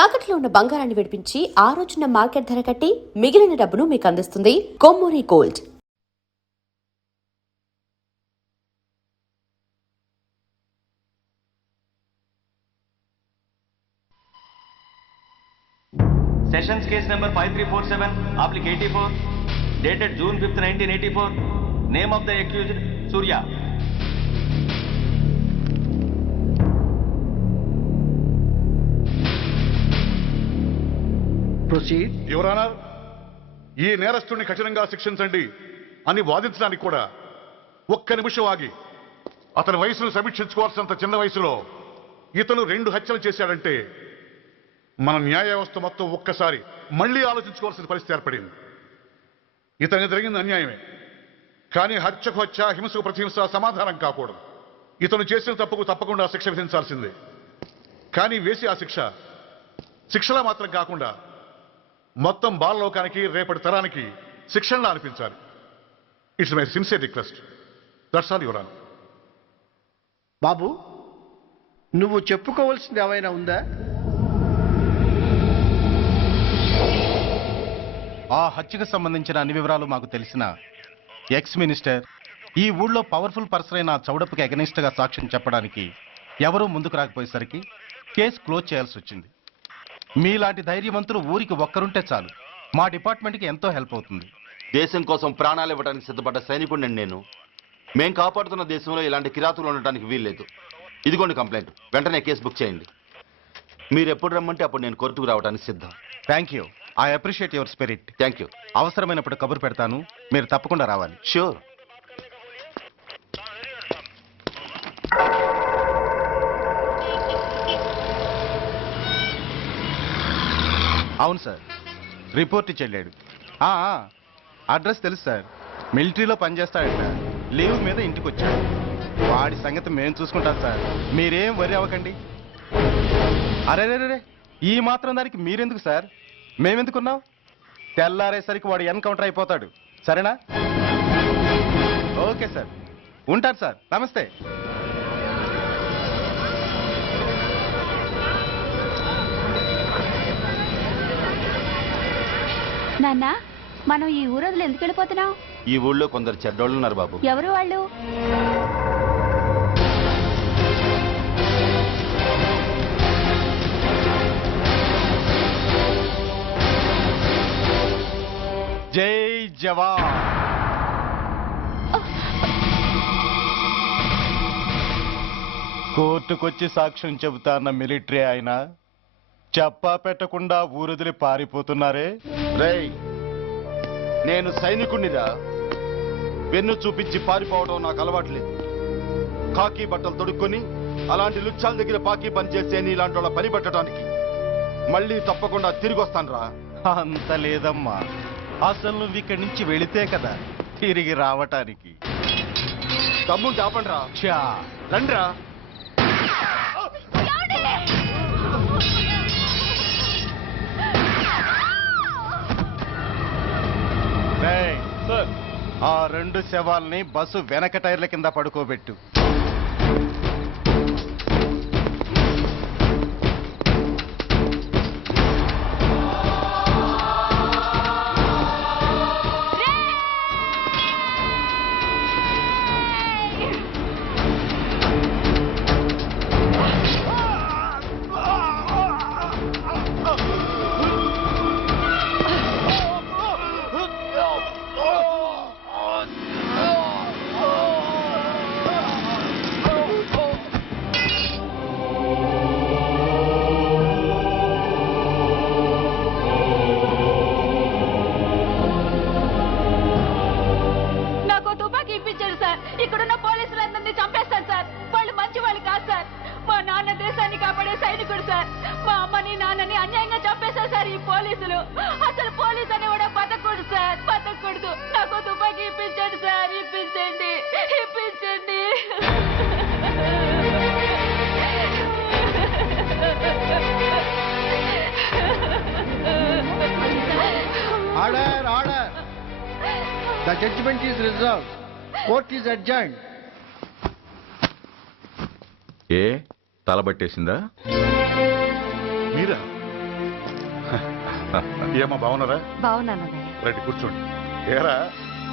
తాకట్లో ఉన్న బంగారాన్ని విడిపించి ఆ రోజున మార్కెట్ ధర కట్టి మిగిలిన డబ్బును మీకు అందిస్తుంది Kommuri gold. Sessions case number 5347, applic 84, dated June 5th, 1984. Name of the accused, Surya. Proceed. Your Honor, ఈ నేరస్తుడిని కఠినంగా శిక్షించండి అని వాదించడానికి కూడా ఒక్క నిమిషం ఆగి అతని వయసును సమీక్షించుకోవాల్సినంత చిన్న వయసులో ఇతను 2 హత్యలు చేశాడంటే మన న్యాయ వ్యవస్థ మొత్తం ఒక్కసారి మళ్లీ ఆలోచించుకోవాల్సిన పరిస్థితి ఏర్పడింది. ఇతనికి జరిగింది అన్యాయమే, కానీ హత్యకు హత్య, హింసకు ప్రతిహింస సమాధానం కాకూడదు. ఇతను చేసిన తప్పుకు తప్పకుండా శిక్ష విధించాల్సిందే. కానీ వేసి ఆ శిక్షలా మాత్రం కాకుండా మొత్తం బాలలోకానికి, రేపటి తరానికి శిక్షణలా అనిపించాలి. It's my sincere request. That's all your honour. బాబు, నువ్వు చెప్పుకోవాల్సింది ఏమైనా ఉందా? ఆ హత్యకు సంబంధించిన అన్ని వివరాలు మాకు తెలిసిన ఎక్స్ మినిస్టర్ ఈ ఊళ్ళో పవర్ఫుల్ పర్సన్ అయిన చౌడప్పకి అగెనిస్ట్ గా సాక్ష్యం చెప్పడానికి ఎవరూ ముందుకు రాకపోయేసరికి కేసు క్లోజ్ చేయాల్సి వచ్చింది. మీలాంటి ధైర్యవంతులు ఊరికి ఒక్కరుంటే చాలు, మా డిపార్ట్మెంట్కి ఎంతో హెల్ప్ అవుతుంది. దేశం కోసం ప్రాణాలు ఇవ్వడానికి సిద్ధపడ్డ సైనికుడిని నేను. మేం కాపాడుతున్న దేశంలో ఇలాంటి కిరాతులు ఉండటానికి వీల్లేదు. ఇదిగోండి కంప్లైంట్, వెంటనే కేసు బుక్ చేయండి. మీరు ఎప్పుడు రమ్మంటే అప్పుడు నేను కోర్టుకు రావడానికి సిద్ధం. Thank you, I appreciate your spirit. Thank you. అవసరమైనప్పుడు కబురు పెడతాను, మీరు తప్పకుండా రావాలి. షూర్. అవును సార్, రిపోర్ట్ ఇచ్చి వెళ్ళాడు. అడ్రస్ తెలుసు సార్, మిలిటరీలో పనిచేస్తాడట. లీవ్ మీద ఇంటికి వచ్చాడు. వాడి సంగతి మేము చూసుకుంటాం సార్, మీరేం వరి అవ్వకండి. అరే, ఈ మాత్రం దానికి మీరెందుకు సార్, మేమెందుకున్నాం? తెల్లారేసరికి వాడు ఎన్కౌంటర్ అయిపోతాడు. సరేనా? ఓకే సార్, ఉంటారు సార్. నమస్తే. నాన్న, మనం ఈ ఊరొదిలి ఎందుకు వెళ్ళిపోతున్నాం? ఈ ఊళ్ళో కొందరు చెడ్డోళ్ళు ఉన్నారు బాబు. ఎవరు వాళ్ళు? జై జవాన్. కోర్టుకొచ్చి సాక్ష్యం చెబుతా అన్న మిలిటరీ ఆయన చెప్పా పెట్టకుండా ఊరొదిలి పారిపోతున్నారే. రేయ్, నేను సైనికుడినిరా. వెన్ను చూపించి పారిపోవడం నాకు అలవాట్లేదు. కాకి బట్టలు తొడుక్కొని అలాంటి లుచ్చాల దగ్గర పాకి పని చేసే ఇలాంటి వాళ్ళ పని పెట్టడానికి మళ్ళీ తప్పకుండా తిరిగి వస్తాను రా. అంత లేదమ్మా, అసలు నువ్వు ఇక్కడి నుంచి వెళితే కదా తిరిగి రావటానికి. తమ్ముడు చాపండి రా. రండి రా. ఆ 2 శవాల్ని బస్సు వెనక టైర్ల కింద పడుకోబెట్టు. ఇక్కడున్న పోలీసులందరినీ చంపేస్తారు సార్. వాళ్ళు మంచి వాళ్ళు కాదు సార్. మా నాన్న దేశాన్ని కాపాడే సైనికుడు సార్. మా అమ్మని నాన్నని అన్యాయంగా చంపేశారు సార్ ఈ పోలీసులు. అసలు పోలీసు అని కూడా బతకూడదు సార్, బతకూడదు. నాకు తుపాకీ ఇప్పించండి సార్, ఇప్పించండి. Order, order. The judgment is reserved. Court is adjourned. ఏ తలబట్టేసిందా? మీరా? ఏమా బాగున్నారా? బాగున్నానన్నయ్య. రండి కూర్చోండి. ఏరా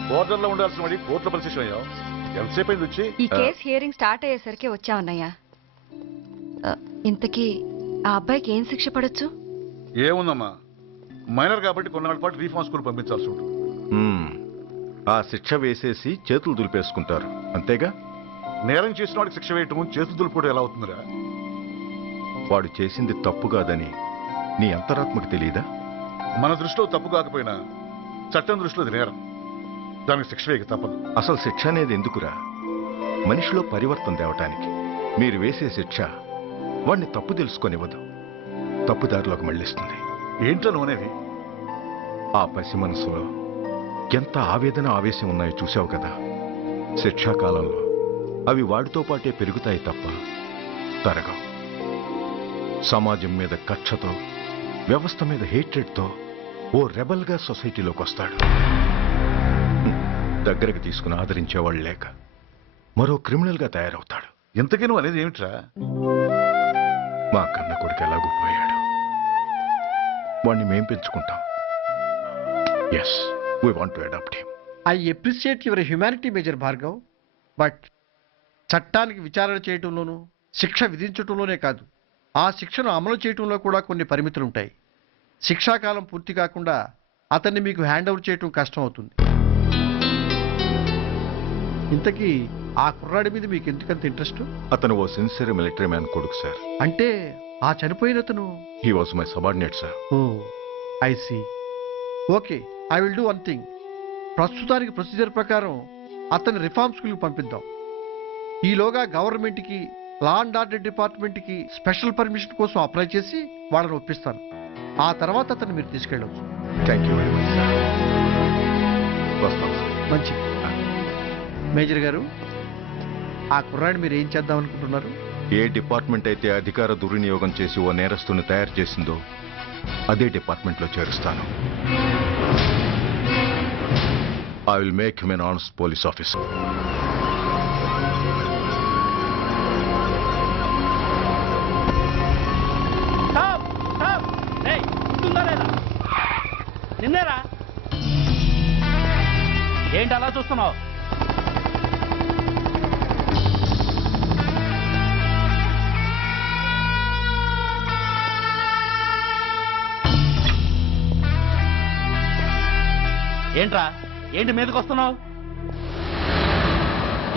బోర్డర్లో ఉండాల్సిన వాడి కోర్టులో పరిశీలన అయ్యావు. ఎంతసేపు అయింది వచ్చి? ఈ కేసు హియరింగ్ స్టార్ట్ అయ్యేసరికి వచ్చామన్నయ్య. ఇంతకీ ఆ అబ్బాయికి ఏం శిక్ష పడొచ్చు? ఏముందమ్మా, మైనర్ కాబట్టి కొన్నాళ్ళ పాటు రీఫార్మ్ స్కూల్ పంపించాల్సి ఉంటుంది. ఆ శిక్ష వేసేసి చేతులు దులిపేసుకుంటారు అంతేగా. నేరం చేసిన వాడికి శిక్ష వేయటం చేతులు దులుపుకోవడం ఎలా అవుతుందిరా? వాడు చేసింది తప్పు కాదని నీ అంతరాత్మకు తెలియదా? మన దృష్టిలో తప్పు కాకపోయినా చట్టం దృష్టిలో అది నేరం. దానికి శిక్ష వేయక తప్పదు. అసలు శిక్ష అనేది ఎందుకురా? మనిషిలో పరివర్తన తేవటానికి. మీరు వేసే శిక్ష వాడిని తప్పు తెలుసుకొనివ్వదు, తప్పుదారిలోకి మళ్ళిస్తుంది. ఏంటో నువ్వనేది? ఆ పసి మనసులో ఎంత ఆవేదన ఆవేశం ఉన్నాయో చూసావు కదా. శిక్షాకాలంలో అవి వాడితో పాటే పెరుగుతాయి తప్ప తరగవు. సమాజం మీద కక్షతో, వ్యవస్థ మీద హేట్రెడ్తో ఓ రెబల్గా సొసైటీలోకి వస్తాడు. దగ్గరకు తీసుకుని ఆదరించేవాళ్ళు లేక మరో క్రిమినల్గా తయారవుతాడు. ఇంతకీ నువ్వు అనేది ఏమిట్రా? మా కన్న కొడుకు ఎలాగూ పోయాడు, వాణ్ణి మేం పెంచుకుంటాం. Yes, we want to adopt him. I appreciate your humanity major Bhargav, but చట్టానికి విచారణ చేయటంలోనూ శిక్ష విధించటంలోనే కాదు, ఆ శిక్షను అమలు చేయటంలో కూడా కొన్ని పరిమితులుంటాయి. శిక్షాకాలం పూర్తి కాకుండా అతన్ని మీకు హ్యాండ్ ఓవర్ చేయటం కష్టం అవుతుంది. ఇంతకీ ఆ కుర్రాడి మీద మీకు ఎందుకంత ఇంట్రెస్ట్? అతను ఓ సిన్సియర్ మిలిటరీ మ్యాన్ కొడుకు సార్. అంటే ఆ చనిపోయిన అతను? He was my subordinate sir. Oh I see. Okay, I will do one thing. ప్రస్తుతానికి ప్రొసీజర్ ప్రకారం అతన్ని రిఫార్మ్ స్కూల్కి పంపిద్దాం. ఈలోగా గవర్నమెంట్కి, లా అండ్ ఆర్డర్ డిపార్ట్మెంట్కి స్పెషల్ పర్మిషన్ కోసం అప్లై చేసి వాళ్ళని ఒప్పిస్తాను. ఆ తర్వాత అతన్ని మీరు తీసుకెళ్ళవచ్చు. Thank you very much sir. వస్తాం సార్. మంచి మేజర్ గారు, ఆ కుర్రాడిని మీరు ఏం చేద్దాం అనుకుంటున్నారు? ఏ డిపార్ట్మెంట్ అయితే అధికార దుర్వినియోగం చేసి ఓ నేరస్తుని తయారు చేసిందో అదే డిపార్ట్మెంట్లో చేరుస్తాను. I will make him an honest police officer. నిన్నేరా ఏంటి అలా చూస్తున్నావు? ఏంట్రా, ఏంటి మీదకి వస్తున్నావు?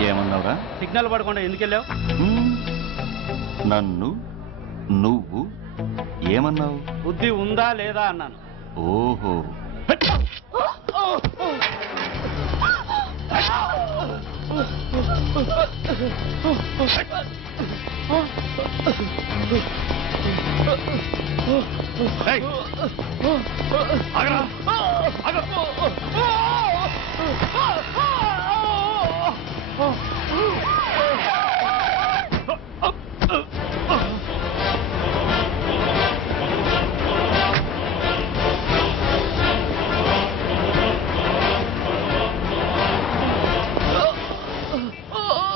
ఏమన్నావురా? సిగ్నల్ పడకుండా ఎందుకు వెళ్ళావు? నన్ను నువ్వు ఏమన్నావు? బుద్ధి ఉందా లేదా అన్నాను. ఓహో,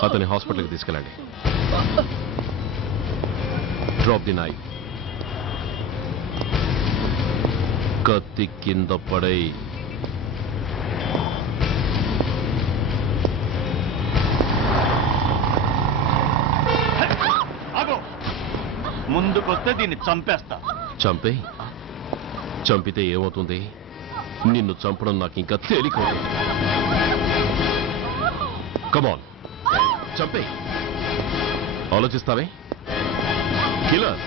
అతని హాస్పిటల్కి తీసుకెళ్ళండి. Drop the knife. కత్తి కింద పడై. ముందుకొస్తే దీన్ని చంపేస్తా. చంపే. చంపితే ఏమవుతుంది? నిన్ను చంపడం నాకు ఇంకా తేలికవుతుంది. కమాన్, చంపే. ఆలోచిస్తావే కిల్లర్?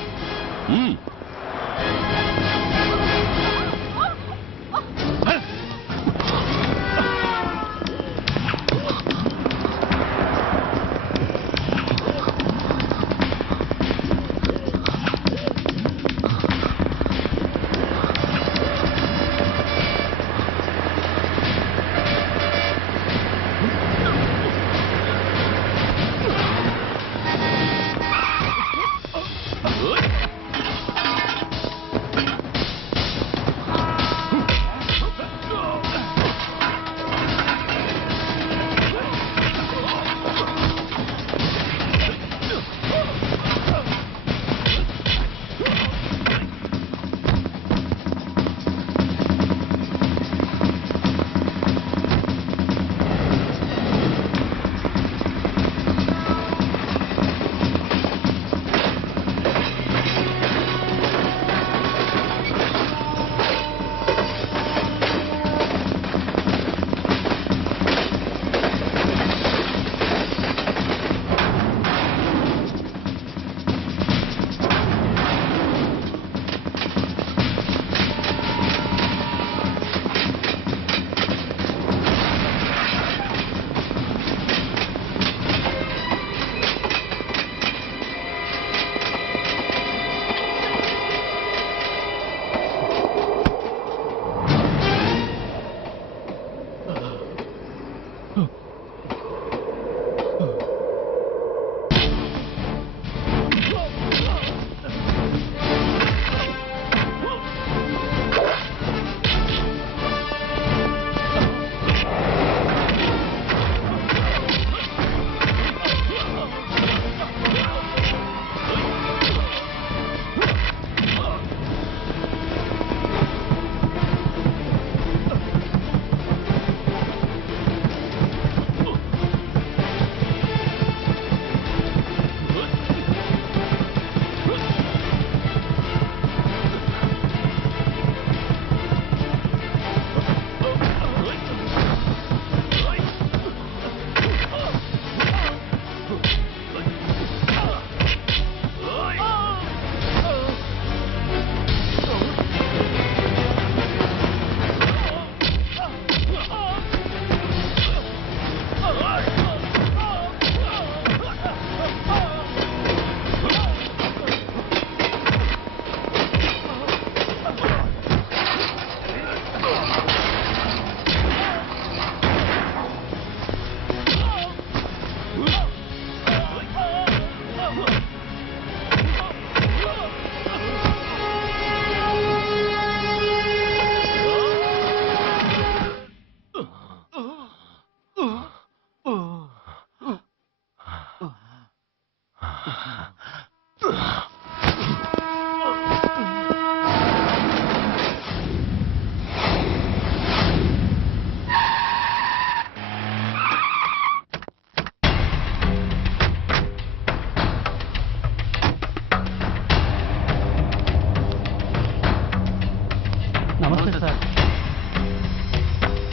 నమస్తే సార్.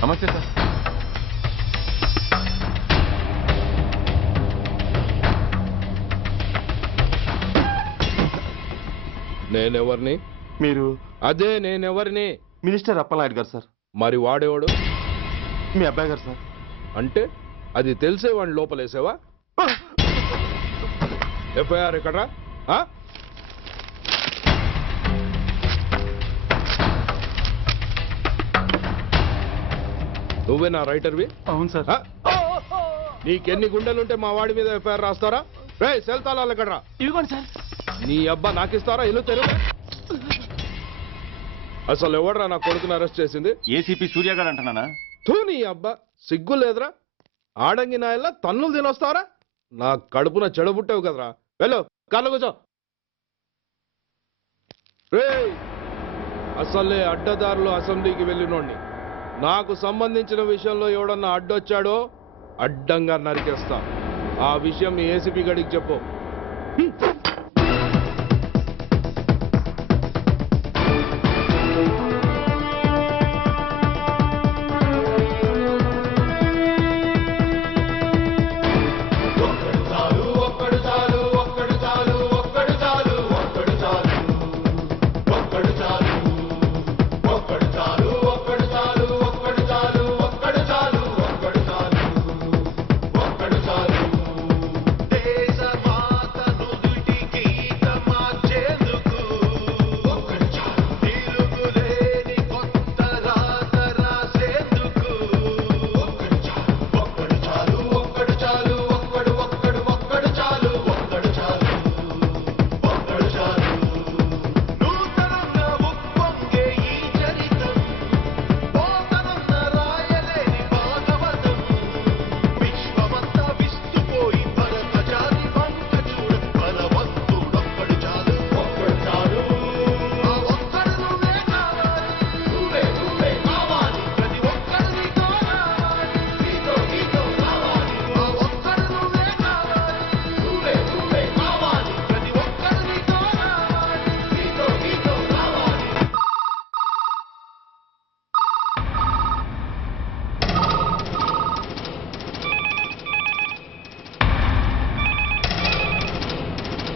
నమస్తే సార్. నేనెవరిని? మీరు అదే నేనెవరిని? మినిస్టర్ అప్పలనాయుడు గారు సార్. మరి వాడేవాడు? మీ అబ్బాయి గారు సార్. అంటే అది తెలిసే వాడిని లోపలేసావా? ఎఫ్ఐఆర్ ఎక్కడ్రా? ఆ? నువ్వే నా రైటర్వి? అవును సార్. ఆ? నీకెన్ని గుండెలుంటే మా వాడి మీద ఎఫ్ఐఆర్ రాస్తారా? రే సెల్ తాళాలు ఎక్కడ్రా? ఇదిగోండి సార్. నీ అబ్బా నాకిస్తారా? ఇల్లు తెరువు. అసలు ఎవడ్రా నా కొడుకుని అరెస్ట్ చేసింది? ఏసీపీ సూర్య గారు అంటున్నానా? తూ నీ అబ్బా సిగ్గు లేదురా? ఆడంగి నాయల్లా తన్నులు తినొస్తారా? నా కడుపున చెడబుట్టావు కదరా. వెళ్ళు కార్లో కూర్చో. రేయ్ అసలే అడ్డదారులు అసెంబ్లీకి వెళ్ళినోడిని. నాకు సంబంధించిన విషయంలో ఎవడన్నా అడ్డొచ్చాడో అడ్డంగా నరికేస్తా. ఆ విషయం మీ ఏసీపీ గడికి చెప్పు.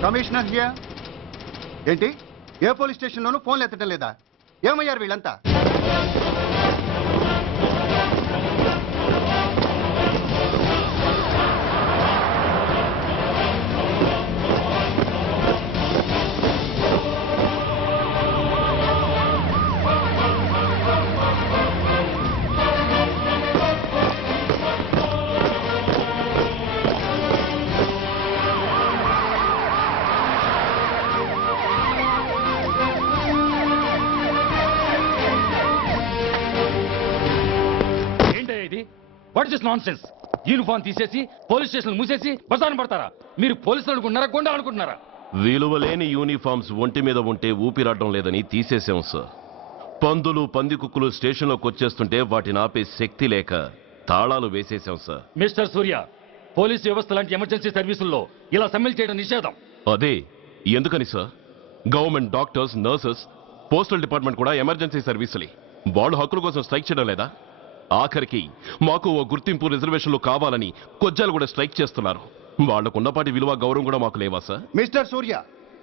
Commissioner here. ఏంటి ఏ పోలీస్ స్టేషన్లోనూ ఫోన్లు ఎత్తడం లేదా? ఏమయ్యారు వీళ్ళంతా? What is nonsense? యూనిఫామ్ తీసేసి పోలీస్ స్టేషన్ మూసేసి బజారు పడతారా? మీరు పోలీసులు అనుకుంటున్నారా, గుండా అనుకుంటున్నారా? విలువలేని యూనిఫామ్స్ ఒంటి మీద ఉంటే ఊపిరాడడం లేదని తీసేసాం సార్. పందులు పందికుక్కులు స్టేషన్లోకి వచ్చేస్తుంటే వాటిని ఆపే శక్తి లేక తాళాలు వేసేసాం సార్. మిస్టర్ సూర్య, పోలీస్ వ్యవస్థ లాంటి ఎమర్జెన్సీ సర్వీసుల్లో ఇలా సమ్మెలు చేయడం నిషేధం. అదే ఎందుకని sir? Government doctors, nurses, postal department కూడా ఎమర్జెన్సీ సర్వీసులే. వాళ్ళు హక్కుల కోసం స్ట్రైక్ చేయడం లేదా? ఆఖరికి మాకు ఓ గుర్తింపు రిజర్వేషన్లు కావాలని కొజ్జాలు కూడా స్ట్రైక్ చేస్తున్నారు. వాళ్లకున్నపాటి విలువ గౌరవం కూడా మాకు లేవా sir? Mister Surya,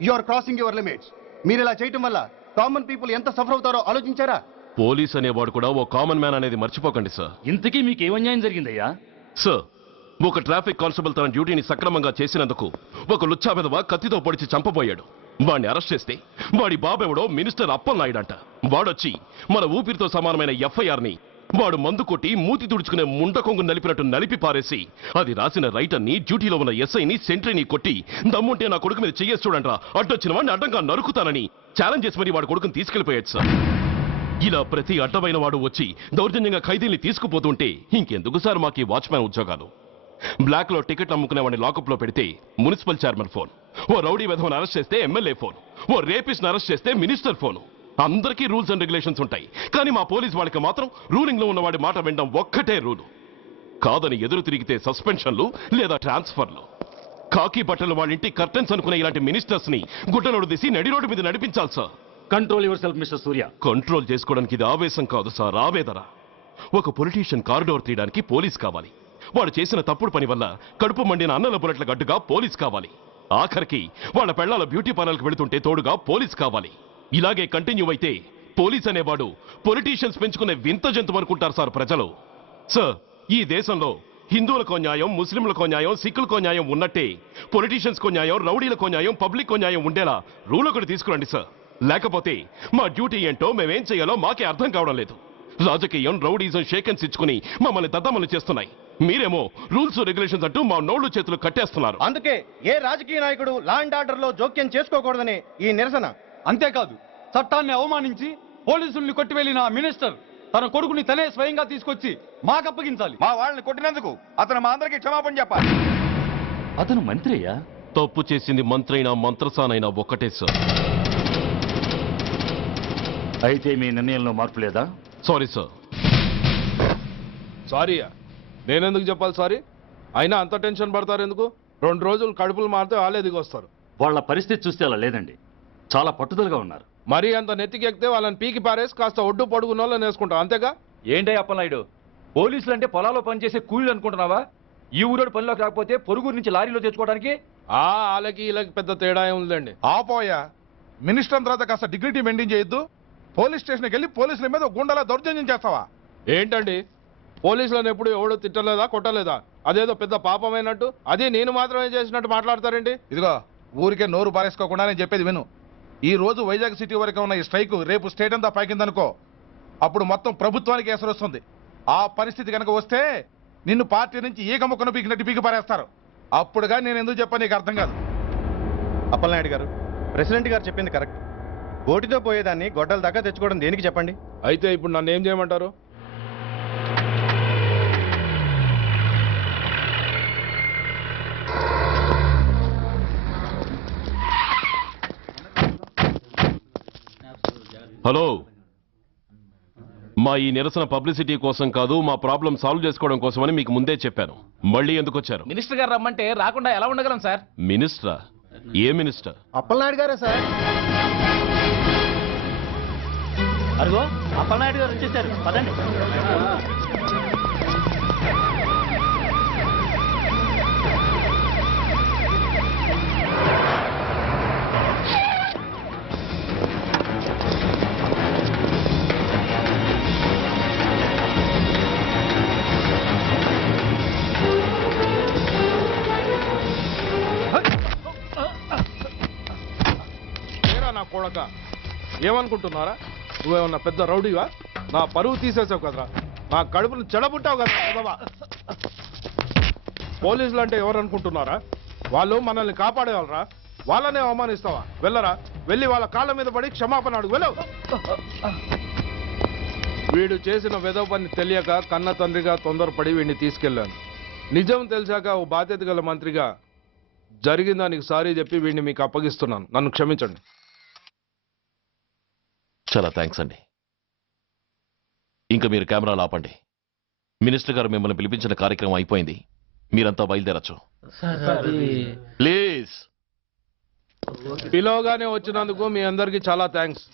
you are crossing your limits. మీరు ఇలా చేయటం వల్ల కామన్ పీపుల్ ఎంత సఫర్ అవుతారో ఆలోచించారా? పోలీస్ అనేవాడు కూడా ఓ కామన్ మ్యాన్ అనేది మర్చిపోకండి సార్. ఇంతకీ మీకు ఏం అన్యాయం జరిగిందయ్యా? సార్, ఒక ట్రాఫిక్ కానిస్టేబుల్ తన డ్యూటీని సక్రమంగా చేసినందుకు ఒక లుచ్చా విధవ కత్తితో పొడిచి చంపబోయాడు. వాడిని అరెస్ట్ చేస్తే వాడి బాబెవడో మినిస్టర్ అప్పలనాయుడు అంట. వాడొచ్చి మన ఊపిరితో సమానమైన ఎఫ్ఐఆర్ని వాడు మందు కొట్టి మూతి తుడుచుకునే ముండకొంగు నలిపినట్టు నలిపి పారేసి అది రాసిన రైటర్ని, డ్యూటీలో ఉన్న ఎస్ఐని, సెంట్రీని కొట్టి దమ్ముంటే నా కొడుకు మీద చెయ్యేసి చూడంట్రా, అడ్డొచ్చిన వాడిని అడ్డంగా నరుకుతానని ఛాలెంజ్ చేసి మరి వాడు కొడుకుని తీసుకెళ్లిపోయాడు సార్. ఇలా ప్రతి అడ్డమైన వాడు వచ్చి దౌర్జన్యంగా ఖైదీల్ని తీసుకుపోతుంటే ఇంకెందుకు సార్ మాకు ఈ వాచ్మ్యాన్ ఉద్యోగాలు? బ్లాక్ లో టికెట్ అమ్ముకునే వాడిని లాకప్ లో పెడితే మున్సిపల్ చైర్మన్ ఫోన్, ఓ రౌడీ విధవను అరెస్ట్ చేస్తే ఎమ్మెల్యే ఫోన్, ఓ రేపిస్ట్ అరెస్ట్ చేస్తే మినిస్టర్ ఫోను. అందరికీ రూల్స్ అండ్ రెగ్యులేషన్స్ ఉంటాయి, కానీ మా పోలీస్ వాళ్ళకి మాత్రం రూలింగ్ లో ఉన్నవాడి మాట వినడం ఒక్కటే రూలు. కాదని ఎదురు తిరిగితే సస్పెన్షన్లు లేదా ట్రాన్స్ఫర్లు. కాకి బట్టలు వాళ్ళ ఇంటి కర్టెన్స్ అనుకునే ఇలాంటి మినిస్టర్స్ ని గుడ్డనోడు తీసి నడి రోడ్డు మీద నడిపించాలి sir. Control your self mister Surya. Control చేసుకోవడానికి ఇది ఆవేశం కాదు సార్, ఆవేదన. ఒక పొలిటీషియన్ కారిడోర్ తీయడానికి పోలీస్ కావాలి. వాడు చేసిన తప్పుడు పని వల్ల కడుపు మండిన అన్నల బుల్లెట్ల గడ్డుగా పోలీస్ కావాలి. ఆఖరికి వాళ్ళ పెళ్లాల బ్యూటీ పార్లర్కి వెళుతుంటే తోడుగా పోలీస్ కావాలి. ఇలాగే కంటిన్యూ అయితే పోలీస్ అనేవాడు పొలిటీషియన్స్ పెంచుకునే వింత జంతువు అనుకుంటారు సార్ ప్రజలు. సార్, ఈ దేశంలో హిందువులకో న్యాయం, ముస్లింలకో న్యాయం, సిక్కులకో న్యాయం ఉన్నట్టే పొలిటీషియన్స్కో న్యాయం, రౌడీలకో న్యాయం, పబ్లిక్కో న్యాయం ఉండేలా రూల్ ఒకటి తీసుకురండి సార్. లేకపోతే మా డ్యూటీ ఏంటో మేమేం చేయాలో మాకే అర్థం కావడం లేదు. రాజకీయం, రౌడీజం షేకెన్స్ ఇచ్చుకుని మమ్మల్ని దద్దమలు చేస్తున్నాయి. మీరేమో రూల్స్ రెగ్యులేషన్స్ అంటూ మా నోళ్లు చేతులు కట్టేస్తున్నారు. అందుకే ఏ రాజకీయ నాయకుడు లా అండ్ ఆర్డర్ లో జోక్యం చేసుకోకూడదని ఈ నిరసన. అంతేకాదు, చట్టాన్ని అవమానించి పోలీసుల్ని కొట్టివెళ్లిన మినిస్టర్ తన కొడుకుని తనే స్వయంగా తీసుకొచ్చి మాకు అప్పగించాలి. మా వాళ్ళని కొట్టినందుకు అతను మా అందరికీ క్షమాపణ చెప్పాలి. అతను మంత్రి అయ్యా. తప్పు చేసింది మంత్రైనా మంత్రసానైనా ఒక్కటే సార్. అయితే మీ నిర్ణయంలో మార్పు లేదా? Sorry sir. సారీయా? నేనెందుకు చెప్పాలి సారీ? అయినా అంత టెన్షన్ పడతారు ఎందుకు? 2 రోజులు కడుపులు మారితే వాళ్ళే దిగొస్తారు. వాళ్ళ పరిస్థితి చూస్తే అలా లేదండి, చాలా పట్టుదలగా ఉన్నారు. మరీ అంత నెత్తికెక్కితే వాళ్ళని పీకి పారేసి కాస్త ఒడ్డు పొడుగున్న వాళ్ళని వేసుకుంటాం, అంతేగా? ఏంటే అప్పలనాయుడు, పోలీసులు అంటే పొలాల్లో పనిచేసే కూలీలు అనుకుంటున్నావా? ఈ ఊరోడు పనిలోకి రాకపోతే పొరుగురు నుంచి లారీలో తెచ్చుకోవడానికి వాళ్ళకి వీళ్ళకి పెద్ద తేడా ఉందండి. ఆపోయా, మినిస్టర్ తర్వాత కాస్త డిగ్నిటీ మెయింటైన్ చేయొద్దు. పోలీస్ స్టేషన్కి వెళ్ళి పోలీసుల మీద గుండాల దౌర్జన్యం చేస్తావా? ఏంటండి, పోలీసులను ఎప్పుడు ఎవడు తిట్టలేదా, కొట్టలేదా? అదేదో పెద్ద పాపమైనట్టు అది నేను మాత్రమే చేసినట్టు మాట్లాడతారండి. ఇదిగో, ఊరికే నోరు పారేసుకోకుండా నేను చెప్పేది విను. ఈ రోజు వైజాగ్ సిటీ వరకు ఉన్న ఈ స్ట్రైక్ రేపు స్టేట్ అంతా పైకిందనుకో, అప్పుడు మొత్తం ప్రభుత్వానికి ఎసరు వస్తుంది. ఆ పరిస్థితి కనుక వస్తే నిన్ను పార్టీ నుంచి ఈగ ముక్కను పీకినట్టు పీకి పారేస్తారు. అప్పుడుగా నేను ఎందుకు చెప్పాను నీకు అర్థం కాదు. అప్పలనాయుడు గారు, ప్రెసిడెంట్ గారు చెప్పింది కరెక్ట్. ఓటితో పోయేదాన్ని గొడ్డల దాకా తెచ్చుకోవడం దేనికి చెప్పండి? అయితే ఇప్పుడు నన్ను ఏం చేయమంటారు? హలో, మా ఈ నిరసన పబ్లిసిటీ కోసం కాదు, మా ప్రాబ్లం సాల్వ్ చేసుకోవడం కోసమని మీకు ముందే చెప్పాను. మళ్ళీ ఎందుకు వచ్చారు? మినిస్టర్ గారు రమ్మంటే రాకుండా ఎలా ఉండగలం సార్? మినిస్టరా? ఏ మినిస్టర్? అప్పలనాయుడు గారే సార్. అదిగో అప్పలనాయుడు గారు వచ్చేసారు, పదండి. నా కొడక, ఏమనుకుంటున్నారా? నువ్వేమన్నా పెద్ద రౌడీవా? నా పరువు తీసేసావు కదరా, నా కడుపును చెడబుట్టావు కదా. పోలీసులు అంటే ఎవరు అనుకుంటున్నారా? వాళ్ళు మనల్ని కాపాడేవాళ్ళరా? వాళ్ళనే అవమానిస్తావా? వెళ్ళరా, వెళ్ళి వాళ్ళ కాళ్ళ మీద పడి క్షమాపణ అడుగు, వెళ్ళవు. వీడు చేసిన వెధవ పని తెలియక కన్న తండ్రిగా తొందరపడి వీడిని తీసుకెళ్లాను. నిజం తెలిసాక ఓ బాధ్యత గల మంత్రిగా జరిగిన దానికి సారీ చెప్పి వీడిని మీకు అప్పగిస్తున్నాను. నన్ను క్షమించండి. చాలా థ్యాంక్స్ అండి. ఇంకా మీరు కెమెరాలు ఆపండి. మినిస్టర్ గారు మిమ్మల్ని పిలిపించిన కార్యక్రమం అయిపోయింది, మీరంతా బయలుదేరచ్చు ప్లీజ్. పిలవగానే వచ్చినందుకు మీ అందరికీ చాలా థ్యాంక్స్.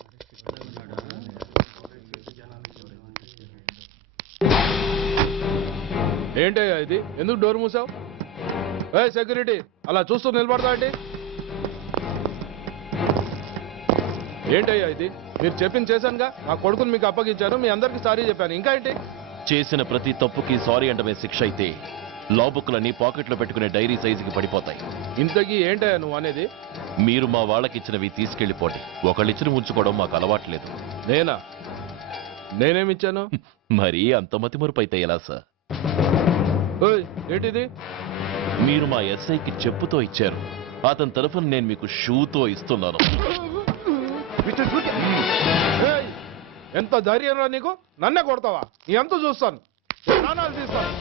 ఏంటయ్యా ఇది? ఎందుకు డోర్ మూసావు? ఏ సెక్యూరిటీ, అలా చూస్తూ నిలబడతా ఏంటి? ఏంటయ్యా ఇది? మీరు చెప్పింది చేశానుగా, నా కొడుకుని మీకు అప్పగించాను, మీ అందరికి సారీ చెప్పాను, ఇంకా ఏంటి? చేసిన ప్రతి తప్పుకి సారీ అంటమే శిక్ష అయితే లా బుక్లన్నీ పాకెట్లో పెట్టుకునే డైరీ సైజుకి పడిపోతాయి. ఇంతకీ ఏంటయ్యా నువ్వు అనేది? మీరు మా వాళ్ళకిచ్చినవి తీసుకెళ్లిపోండి. ఒకళ్ళిచ్చిన ఉంచుకోవడం మాకు అలవాట్లేదు. నేనా? నేనేమిచ్చాను? మరి అంత మతిమరుపు అయితే ఎలా సార్? ఏంటిది? మీరు మా ఎస్ఐకి చెప్పుతో ఇచ్చారు, అతని తరఫున నేను మీకు షూతో ఇస్తున్నాను. ఎంత ధైర్యం రా నీకు? నన్నే కొడతావా? నీ ఎంత చూస్తాను, ప్రాణాలు తీస్తాను.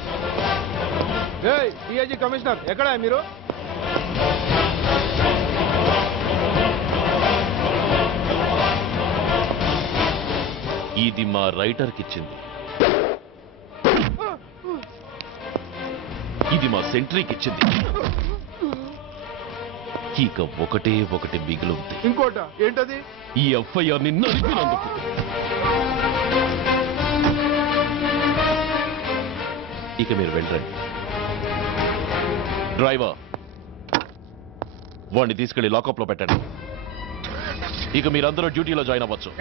డిఐజీ కమిషనర్ ఎక్కడా మీరు? ఇది మా రైటర్కి ఇచ్చింది, ఇది మా సెంట్రీకి ఇచ్చింది, ఇక ఒకటే ఒకటి మిగిలింది. ఇంకోట ఏంటది? ఈ ఎఫ్ఐఆర్ ని నలిపినందుకు. ఇక మీరు వెళ్ళండి. డ్రైవర్, వాడిని తీసుకెళ్లి లాకప్ లో పెట్టండి. ఇక మీరందరూ డ్యూటీలో జాయిన్ అవ్వచ్చు.